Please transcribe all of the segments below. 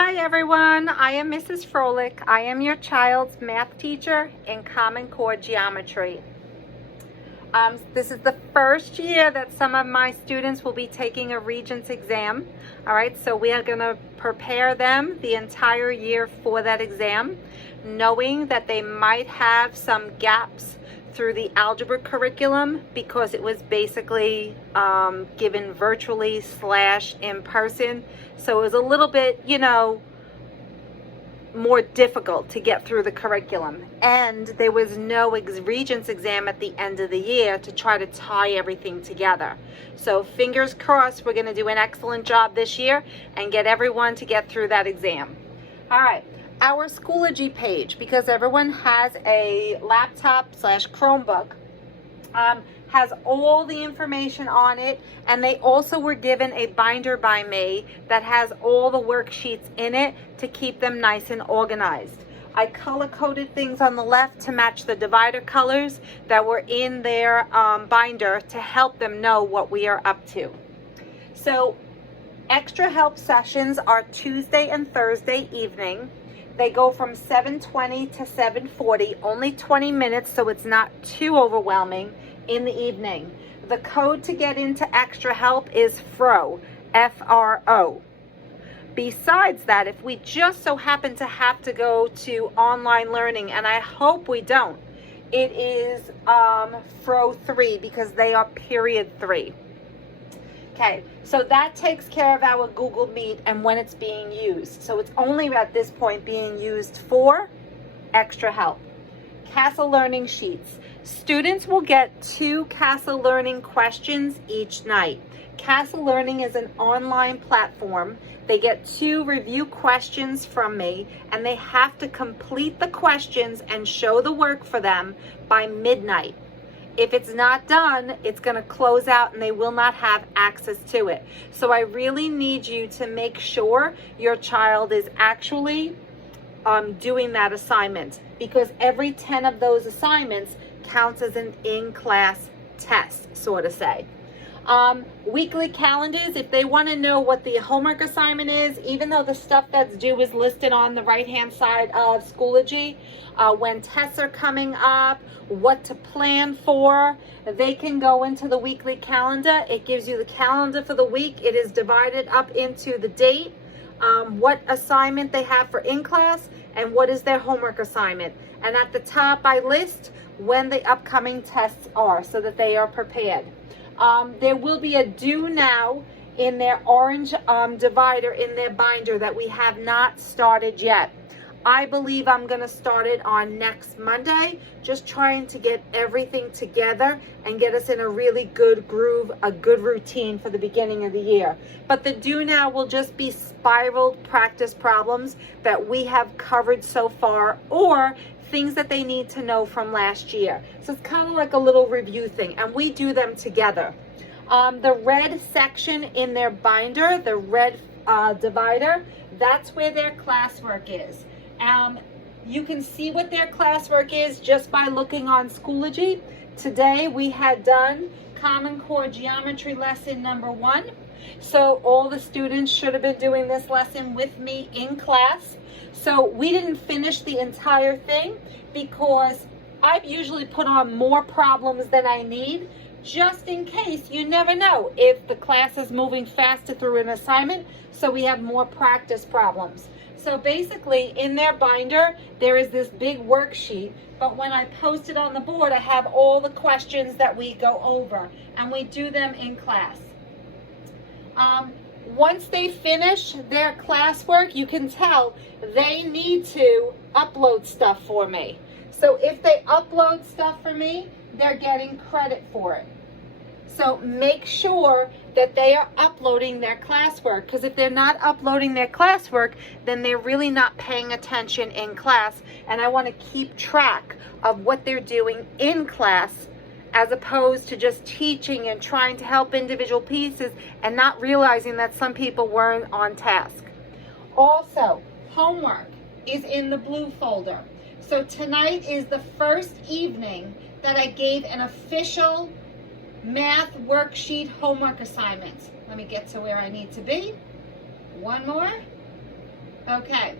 Hi everyone, I am Mrs. Froelich. I am your child's math teacher in Common Core Geometry. This is the first year that some of my students will be taking a Regents exam. All right, so we are going to prepare them the entire year for that exam, knowing that they might have some gaps through the algebra curriculum because it was basically given virtually / in person. So it was a little bit, more difficult to get through the curriculum. And there was no Regents exam at the end of the year to try to tie everything together. So fingers crossed, we're going to do an excellent job this year and get everyone to get through that exam. All right. Our Schoology page, because everyone has a laptop / Chromebook, has all the information on it, and they also were given a binder by me that has all the worksheets in it to keep them nice and organized. I color-coded things on the left to match the divider colors that were in their binder to help them know what we are up to. So extra help sessions are Tuesday and Thursday evening. They go from 7:20 to 7:40, only 20 minutes, so it's not too overwhelming in the evening. The code to get into extra help is FRO, F-R-O. Besides that, if we just so happen to have to go to online learning, and I hope we don't, it is FRO 3 because they are period 3. Okay, so that takes care of our Google Meet and when it's being used. So it's only at this point being used for extra help. CASA Learning Sheets. Students will get 2 CASA Learning questions each night. CASA Learning is an online platform. They get 2 review questions from me, and they have to complete the questions and show the work for them by midnight. If it's not done, it's going to close out and they will not have access to it. So I really need you to make sure your child is actually doing that assignment, because every 10 of those assignments counts as an in-class test, so to say. Weekly calendars, if they want to know what the homework assignment is, even though the stuff that's due is listed on the right-hand side of Schoology, when tests are coming up, what to plan for, they can go into the weekly calendar. It gives you the calendar for the week. It is divided up into the date, what assignment they have for in-class, and what is their homework assignment. And at the top, I list when the upcoming tests are so that they are prepared. There will be a due now in their orange divider in their binder that we have not started yet. I believe I'm going to start it on next Monday, just trying to get everything together and get us in a really good groove, a good routine for the beginning of the year. But the due now will just be spiraled practice problems that we have covered so far, or things that they need to know from last year. So it's kind of like a little review thing, and we do them together. The red section in their binder, the red divider, that's where their classwork is. You can see what their classwork is just by looking on Schoology. Today we had done Common Core Geometry lesson number 1. So all the students should have been doing this lesson with me in class. So we didn't finish the entire thing because I've usually put on more problems than I need, just in case. You never know if the class is moving faster through an assignment, so we have more practice problems. So basically in their binder, there is this big worksheet, but when I post it on the board, I have all the questions that we go over, and we do them in class. Once they finish their classwork, you can tell they need to upload stuff for me. So if they upload stuff for me, they're getting credit for it. So make sure that they are uploading their classwork, because if they're not uploading their classwork, then they're really not paying attention in class. And I want to keep track of what they're doing in class, as opposed to just teaching and trying to help individual pieces and not realizing that some people weren't on task. Also, homework is in the blue folder. So tonight is the first evening that I gave an official math worksheet homework assignment. Let me get to where I need to be. One more. Okay.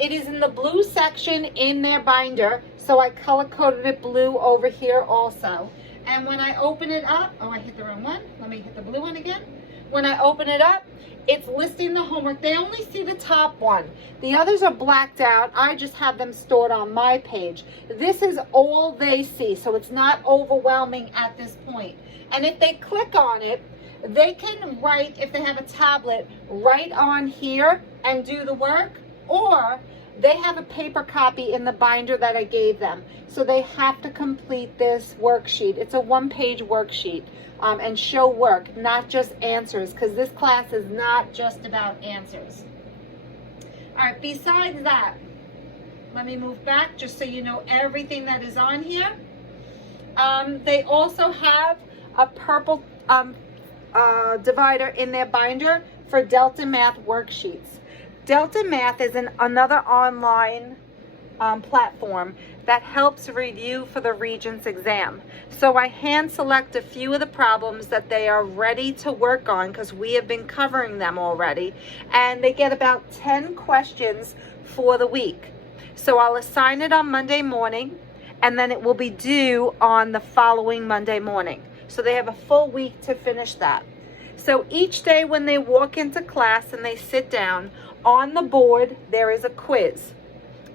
It is in the blue section in their binder, so I color coded it blue over here also. And when I open it up, oh, I hit the wrong one. Let me hit the blue one again. When I open it up, it's listing the homework. They only see the top one. The others are blacked out. I just have them stored on my page. This is all they see, so it's not overwhelming at this point. And if they click on it, they can write, if they have a tablet, write on here and do the work, or they have a paper copy in the binder that I gave them. So they have to complete this worksheet. It's a one-page worksheet, and show work, not just answers, because this class is not just about answers. All right, besides that, let me move back just so you know everything that is on here. They also have a purple divider in their binder for Delta Math worksheets. Delta Math is another online platform that helps review for the Regents exam. So I hand select a few of the problems that they are ready to work on because we have been covering them already, and they get about 10 questions for the week. So I'll assign it on Monday morning, and then it will be due on the following Monday morning. So they have a full week to finish that. So each day when they walk into class and they sit down, on the board there is a quiz.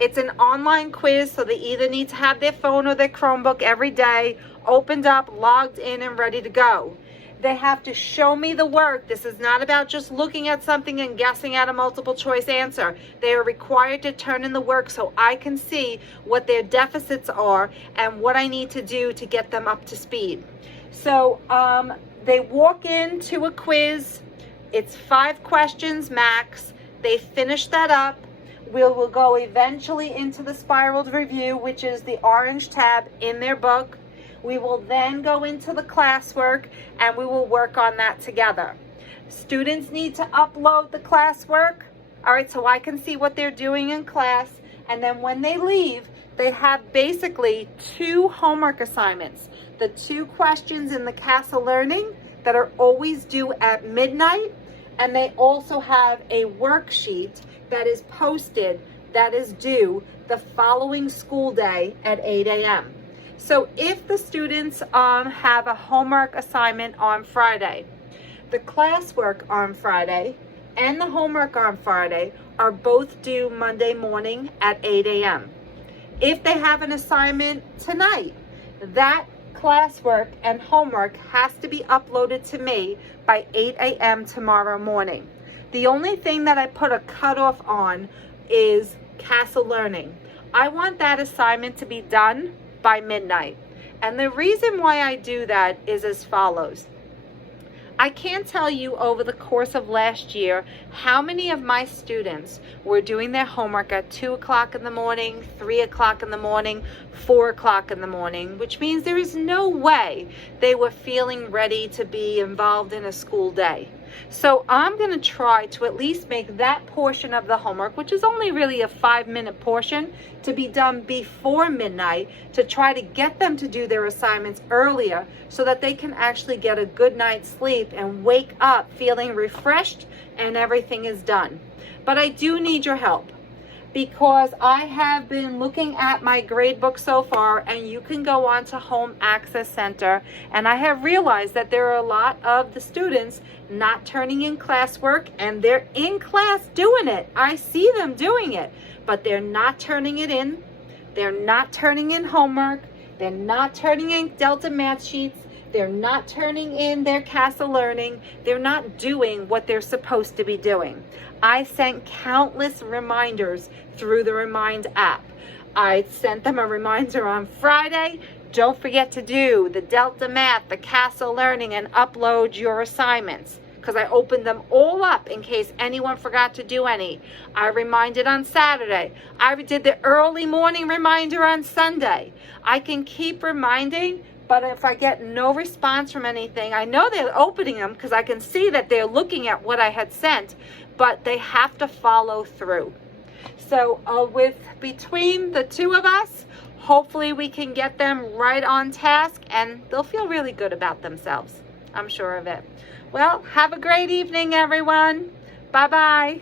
It's an online quiz, so they either need to have their phone or their Chromebook every day, opened up, logged in, and ready to go. They have to show me the work. This is not about just looking at something and guessing at a multiple choice answer. They are required to turn in the work so I can see what their deficits are and what I need to do to get them up to speed. So they walk into a quiz. It's 5 questions max. They finish that up. We will go eventually into the spiraled review, which is the orange tab in their book. We will then go into the classwork and we will work on that together. Students need to upload the classwork, all right, so I can see what they're doing in class. And then when they leave, they have basically 2 homework assignments. The 2 questions in the Castle Learning that are always due at midnight, and they also have a worksheet that is posted that is due the following school day at 8 a.m. So if the students have a homework assignment on Friday, the classwork on Friday and the homework on Friday are both due Monday morning at 8 a.m. If they have an assignment tonight, that classwork and homework has to be uploaded to me by 8 a.m. tomorrow morning. The only thing that I put a cutoff on is Castle Learning. I want that assignment to be done by midnight. And the reason why I do that is as follows. I can't tell you over the course of last year how many of my students were doing their homework at 2 o'clock in the morning, 3 o'clock in the morning, 4 o'clock in the morning, which means there is no way they were feeling ready to be involved in a school day. So I'm going to try to at least make that portion of the homework, which is only really a 5-minute portion, to be done before midnight, to try to get them to do their assignments earlier so that they can actually get a good night's sleep and wake up feeling refreshed and everything is done. But I do need your help, because I have been looking at my grade book so far, and you can go on to Home Access Center, and I have realized that there are a lot of the students not turning in classwork, and they're in class doing it. I see them doing it, but they're not turning it in. They're not turning in homework. They're not turning in Delta Math sheets. They're not turning in their Castle Learning. They're not doing what they're supposed to be doing. I sent countless reminders through the Remind app. I sent them a reminder on Friday. Don't forget to do the Delta Math, the Castle Learning, and upload your assignments, because I opened them all up in case anyone forgot to do any. I reminded on Saturday. I did the early morning reminder on Sunday. I can keep reminding, but if I get no response from anything, I know they're opening them because I can see that they're looking at what I had sent, but they have to follow through. So between the 2 of us, hopefully we can get them right on task, and they'll feel really good about themselves. I'm sure of it. Well, have a great evening, everyone. Bye-bye.